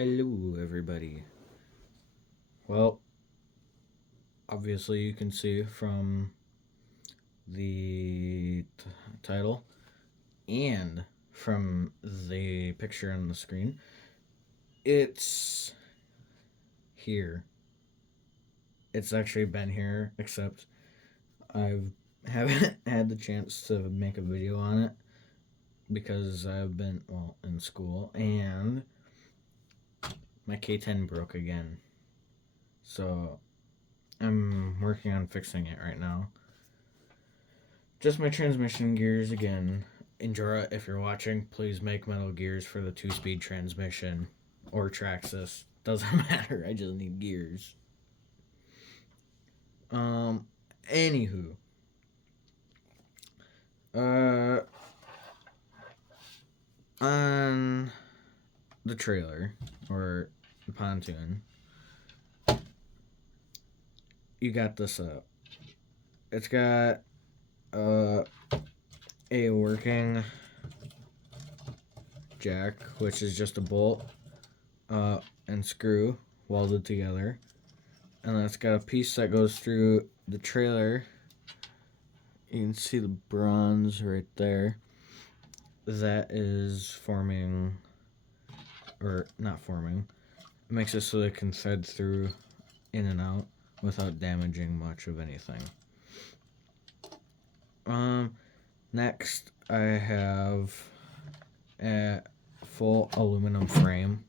Hello, everybody. Well, obviously, you can see from the title and from the picture on the screen, it's here. It's actually been here, except I haven't had the chance to make a video on it because I've been, in school, and my K10 broke again. So I'm working on fixing it right now. Just my transmission gears again. Endura, if you're watching, please make metal gears for the 2-speed transmission or Traxxas. Doesn't matter. I just need gears. Anywho. On the trailer or the pontoon, you got this up. It's got a working jack, which is just a bolt and screw welded together, and then it's got a piece that goes through the trailer. You can see the bronze right there. That is forming, or not forming. It makes it so it can thread through in and out without damaging much of anything. Next I have a full aluminum frame.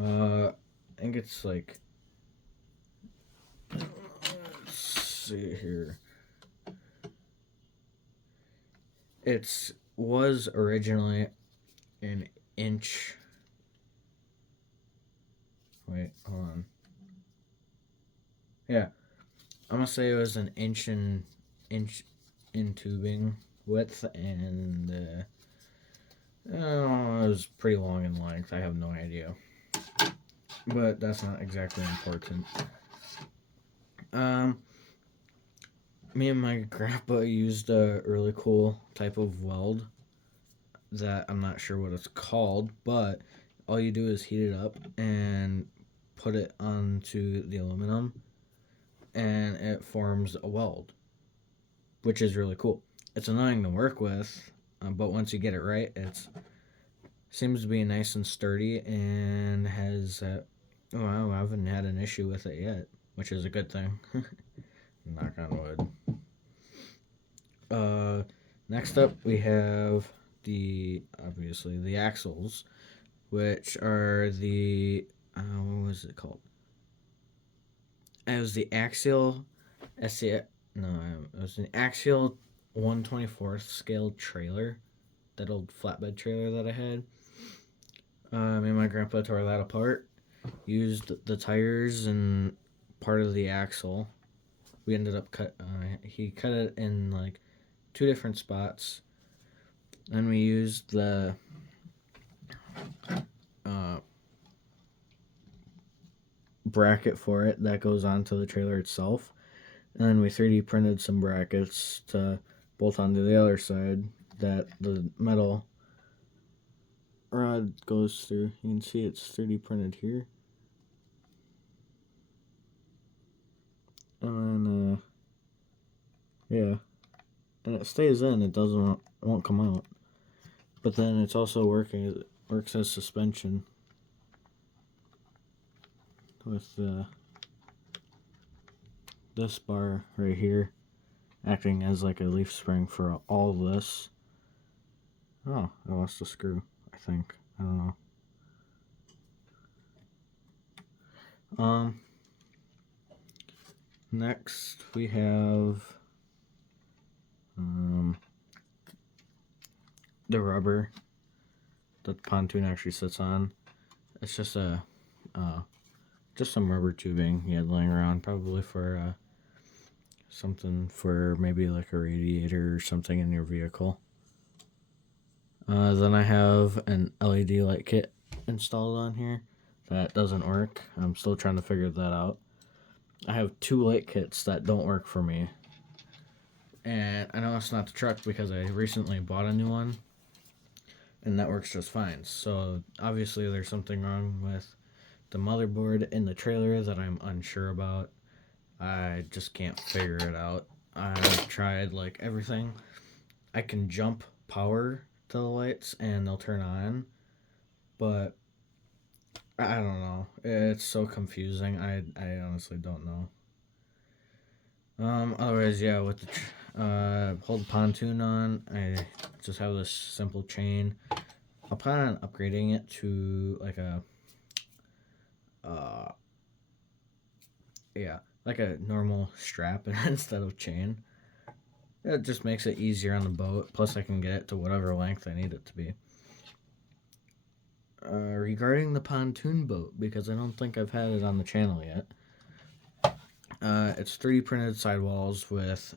I think it's like, let's see here. It was originally an inch. Wait, hold on. Yeah, I'm gonna say it was an inch in tubing width, and it was pretty long in length. I have no idea, but that's not exactly important. Me and my grandpa used a really cool type of weld that I'm not sure what it's called, but all you do is heat it up and put it onto the aluminum, and it forms a weld, which is really cool. It's annoying to work with, but once you get it right, it seems to be nice and sturdy and has I haven't had an issue with it yet, which is a good thing. Knock on wood. Next up we have obviously the axles, which are the what was it called? It was the axial it was an axial 1/24th scale trailer, that old flatbed trailer that I had. Me and my grandpa tore that apart, used the tires and part of the axle. We ended up he cut it in like 2 different spots, and we used the bracket for it that goes onto the trailer itself, and then we 3D printed some brackets to bolt onto the other side that the metal rod goes through. You can see it's 3D printed here. And yeah, and it stays in. It won't come out. But then it's also works as suspension with this bar right here acting as like a leaf spring for all this. Oh, I lost a screw, I think. I don't know. Next we have the rubber that the pontoon actually sits on. It's just just some rubber tubing you had laying around, probably for something for maybe like a radiator or something in your vehicle. Then I have an LED light kit installed on here that doesn't work. I'm still trying to figure that out. I have 2 light kits that don't work for me, and I know it's not the truck because I recently bought a new one, and that works just fine. So obviously there's something wrong with the motherboard in the trailer that I'm unsure about. I just can't figure it out. I've tried like everything. I can jump power to the lights and they'll turn on, but I don't know. It's so confusing. I honestly don't know. Otherwise, yeah, with the hold pontoon on, I just have this simple chain. I'll plan on upgrading it to like a uh yeah, like a normal strap instead of chain. It just makes it easier on the boat. Plus, I can get it to whatever length I need it to be. Regarding the pontoon boat, because I don't think I've had it on the channel yet. It's 3D printed sidewalls with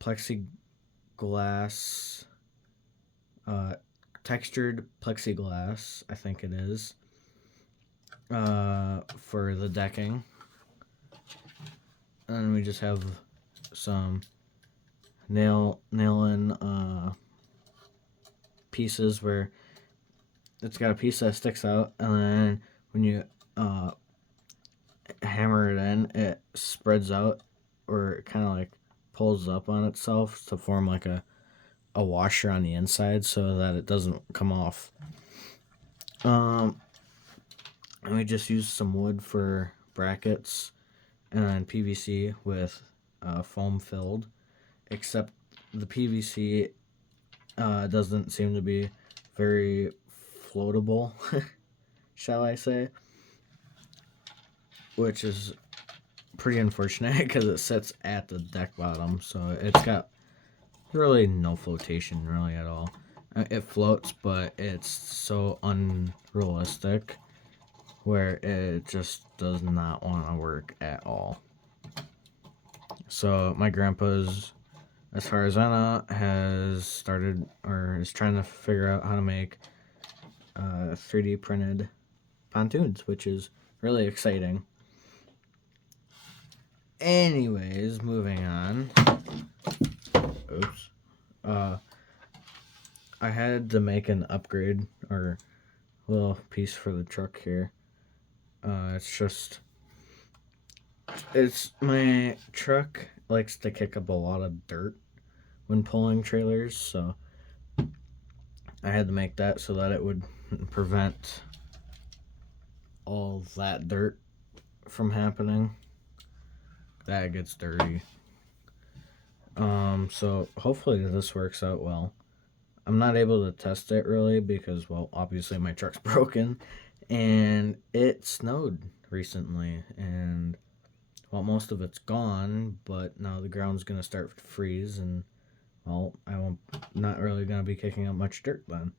plexiglass, uh, textured plexiglass, I think it is, for the decking. And we just have some nail in pieces where it's got a piece that sticks out, and then when you hammer it in, it spreads out, or it kind of like pulls up on itself to form like a washer on the inside so that it doesn't come off. And we just used some wood for brackets and PVC with foam filled, except the PVC doesn't seem to be very floatable, shall I say, which is pretty unfortunate because it sits at the deck bottom, so it's got really no flotation really at all. It floats, but it's so unrealistic where it just does not want to work at all. So my grandpa's, as far as I know, has started or is trying to figure out how to make 3D printed pontoons, which is really exciting. Anyways, moving on. Oops. I had to make an upgrade or little piece for the truck here. It's my truck likes to kick up a lot of dirt when pulling trailers, so I had to make that so that it would prevent all that dirt from happening. That gets dirty. So hopefully this works out well. I'm not able to test it really because, well, obviously my truck's broken, and it snowed recently, and well, most of it's gone, but now the ground's gonna start to freeze, and well, I'm not really gonna be kicking up much dirt then.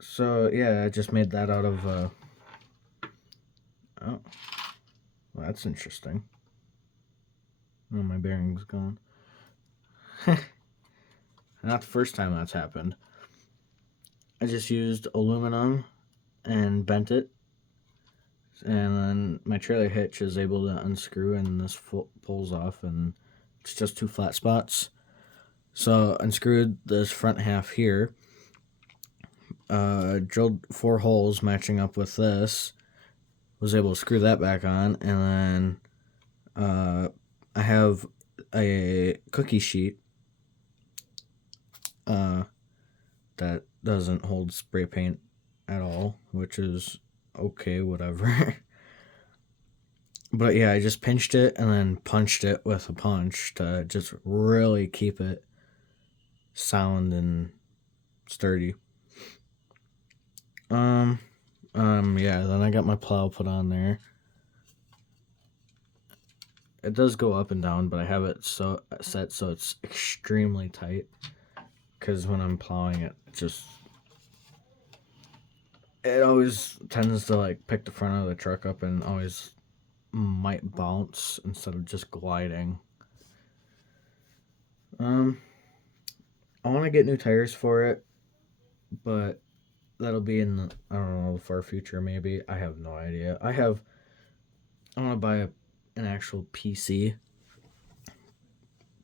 So yeah, I just made that out of oh, well, that's interesting. Oh, my bearing's gone. Not the first time that's happened. I just used aluminum and bent it, and then my trailer hitch is able to unscrew, and this pulls off, and it's just 2 flat spots. So unscrewed this front half here, drilled 4 holes matching up with this, was able to screw that back on, and then I have a cookie sheet that doesn't hold spray paint at all, which is okay, whatever. But yeah, I just pinched it and then punched it with a punch to just really keep it sound and sturdy. Yeah, then I got my plow put on there. It does go up and down, but I have it so set so it's extremely tight, because when I'm plowing it always tends to like pick the front of the truck up and always might bounce instead of just gliding. I want to get new tires for it, but that'll be in the, I don't know, the far future maybe. I have no idea. I want to buy an actual PC,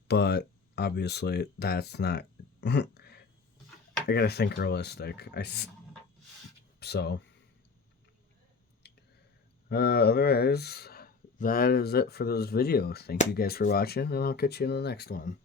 but obviously that's not. I gotta think realistic. So otherwise, that is it for this video. Thank you guys for watching, and I'll catch you in the next one.